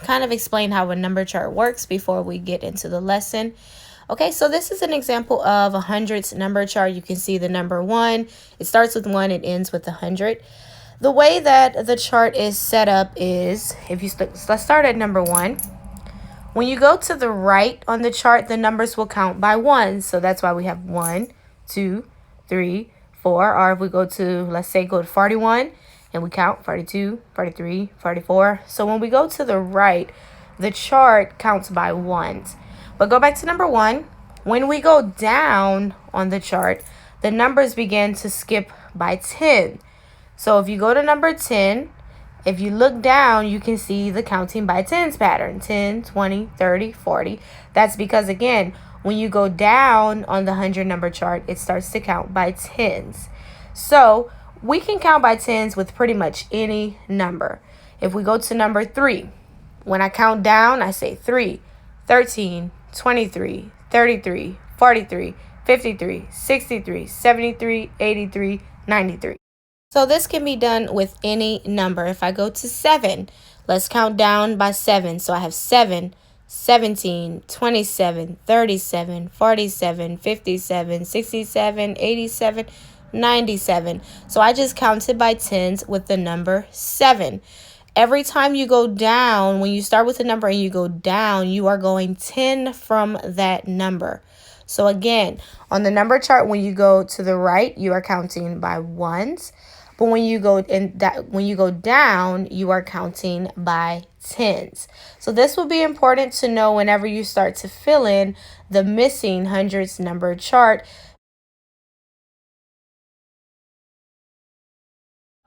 kind of explain how a number chart works before we get into the lesson. Okay, so this is an example of a hundreds number chart. You can see the number 1. It starts with 1, it ends with 100. The way that the chart is set up is, let's start at number 1. When you go to the right on the chart, the numbers will count by 1. So that's why we have 1, 2, 3, 4. Or if we go to, let's say, go to 41, and we count 42, 43, 44. So when we go to the right, the chart counts by 1s. But go back to number 1. When we go down on the chart, the numbers begin to skip by 10. So if you go to number 10, if you look down, you can see the counting by tens pattern. 10, 20, 30, 40. That's because, again, when you go down on the 100 number chart, it starts to count by tens. So we can count by tens with pretty much any number. If we go to number 3, when I count down, I say 3, 13, 23, 33, 43, 53, 63, 73, 83, 93. So this can be done with any number. If I go to 7, let's count down by 7. So I have 7, 17, 27, 37, 47, 57, 67, 87, 97. So I just counted by tens with the number 7. Every time you go down, when you start with a number and you go down, you are going 10 from that number. So again, on the number chart, when you go to the right, you are counting by 1s. But when you go down, you are counting by 10s. So this will be important to know whenever you start to fill in the missing hundreds number chart.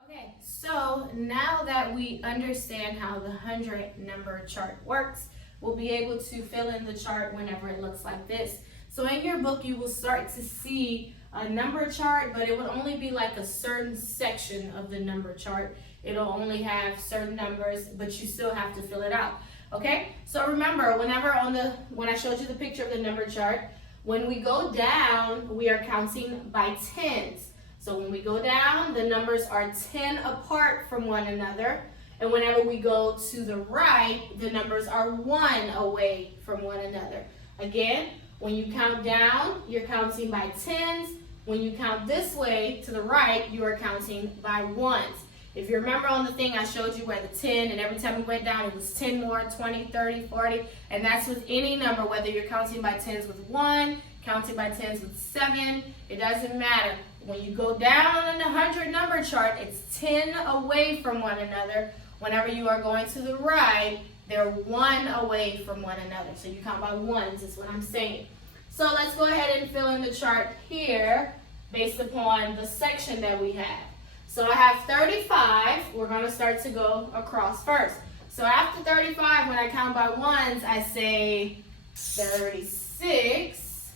Okay, so now that we understand how the 100 number chart works, we'll be able to fill in the chart whenever it looks like this. So in your book, you will start to see a number chart, but it would only be like a certain section of the number chart. It'll only have certain numbers, but you still have to fill it out. Okay, so remember, when I showed you the picture of the number chart, when we go down, we are counting by tens. So when we go down, the numbers are 10 apart from one another. And whenever we go to the right, the numbers are 1 away from one another. Again, when you count down, you're counting by tens. When you count this way to the right, you are counting by 1s. If you remember on the thing I showed you where the 10, and every time we went down, it was 10 more, 20, 30, 40. And that's with any number, whether you're counting by tens with 1, counting by tens with 7, it doesn't matter. When you go down on the 100 number chart, it's 10 away from one another. Whenever you are going to the right, they're 1 away from one another. So you count by 1s is what I'm saying. So let's go ahead and fill in the chart here based upon the section that we have. So I have 35. We're going to start to go across first. So after 35, when I count by 1s, I say 36.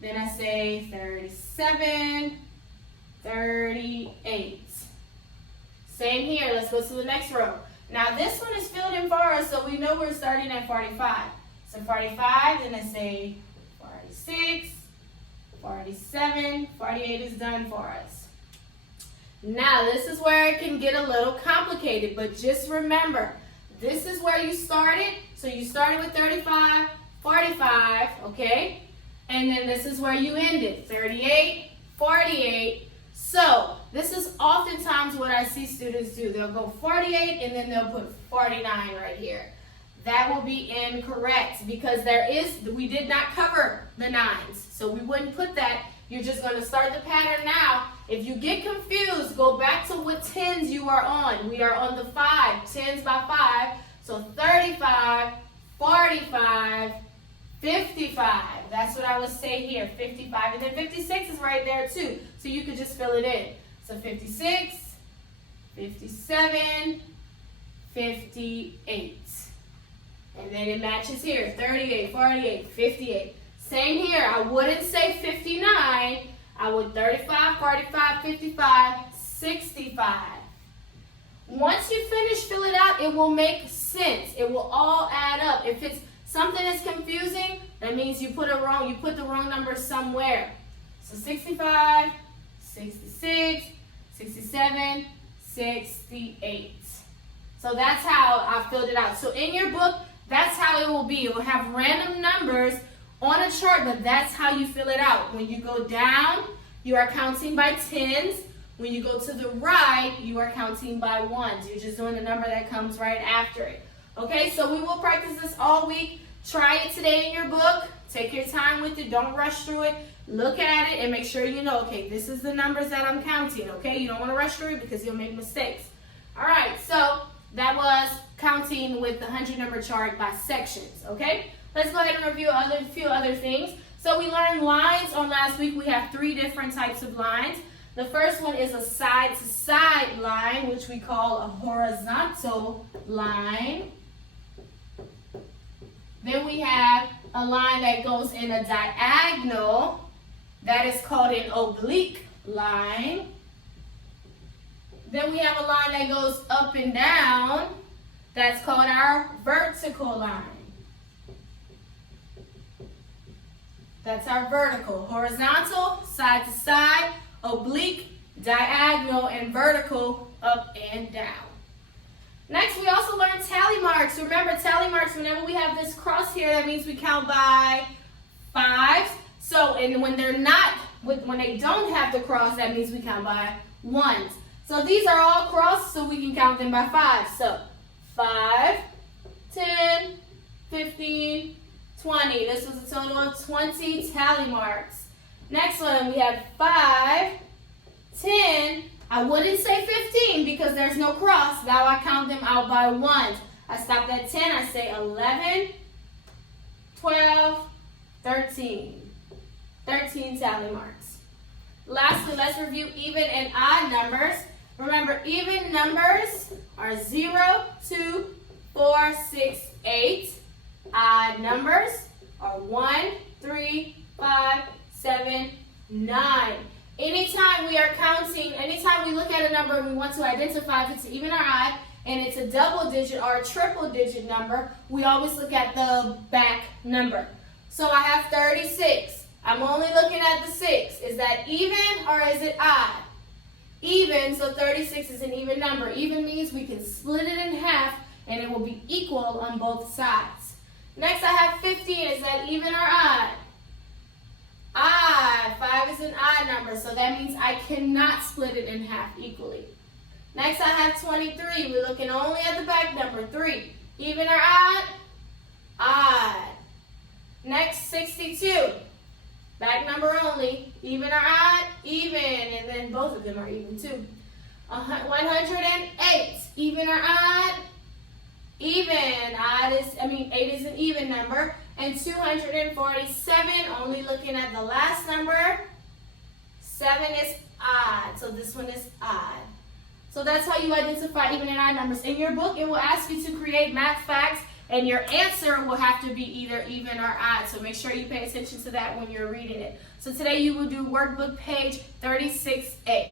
Then I say 37, 38. Same here. Let's go to the next row. Now this one is filled in for us, so we know we're starting at 45. So 45, then I say 46, 47, 48 is done for us. Now this is where it can get a little complicated, but just remember, this is where you started. So you started with 35, 45, okay? And then this is where you ended, 38, 48. So this is oftentimes what I see students do. They'll go 48 and then they'll put 49 right here. That will be incorrect because we did not cover the 9s. So we wouldn't put that. You're just going to start the pattern now. If you get confused, go back to what 10s you are on. We are on the 5, 10s by 5. So 35, 45, 55. That's what I would say here, 55. And then 56 is right there too. So you could just fill it in. So 56, 57, 58. And then it matches here, 38, 48, 58. Same here, I wouldn't say 59. I would 35, 45, 55, 65. Once you finish fill it out, it will make sense. It will all add up. If it's something that's confusing, that means you put the wrong number somewhere. So 65, 66, 67, 68. So that's how I filled it out. So in your book, that's how it will be. It will have random numbers on a chart, but that's how you fill it out. When you go down, you are counting by tens. When you go to the right, you are counting by ones. You're just doing the number that comes right after it. Okay, so we will practice this all week. Try it today in your book. Take your time with it. Don't rush through it. Look at it and make sure you know, okay, this is the numbers that I'm counting, okay? You don't want to rush through it because you'll make mistakes. All right, so that was counting with the 100 number chart by sections, okay? Let's go ahead and review a few other things. So we learned lines on last week. We have 3 different types of lines. The first one is a side-to-side line, which we call a horizontal line. Then we have a line that goes in a diagonal. That is called an oblique line. Then we have a line that goes up and down. That's called our vertical line. That's our vertical. Horizontal, side to side, oblique, diagonal, and vertical, up and down. Next, we also learned tally marks. Remember, tally marks, whenever we have this cross here, that means we count by 5s. So, and when they're not, when they don't have the cross, that means we count by 1s. So these are all crossed, so we can count them by 5. So 5, 10, 15, 20. This was a total of 20 tally marks. Next one, we have 5, 10. I wouldn't say 15 because there's no cross. Now I count them out by 1s. I stopped at 10. I say 11, 12, 13. 13 tally marks. Lastly, let's review even and odd numbers. Remember, even numbers are 0, 2, 4, 6, 8. Odd numbers are 1, 3, 5, 7, 9. Anytime we are counting, anytime we look at a number and we want to identify if it's even or odd, and it's a double digit or a triple digit number, we always look at the back number. So I have 36. I'm only looking at the 6. Is that even or is it odd? Even, so 36 is an even number. Even means we can split it in half and it will be equal on both sides. Next I have 15. Is that even or odd? Odd. 5 is an odd number, so that means I cannot split it in half equally. Next I have 23. We're looking only at the back number, 3. Even or odd? Odd. Next, 62. Back number only. Even or odd? Even. And then both of them are even too. 108. Even or odd? Even. 8 is an even number. And 247, only looking at the last number. 7 is odd. So this one is odd. So that's how you identify even and odd numbers. In your book, it will ask you to create math facts, and your answer will have to be either even or odd. So make sure you pay attention to that when you're reading it. So today you will do workbook page 36A.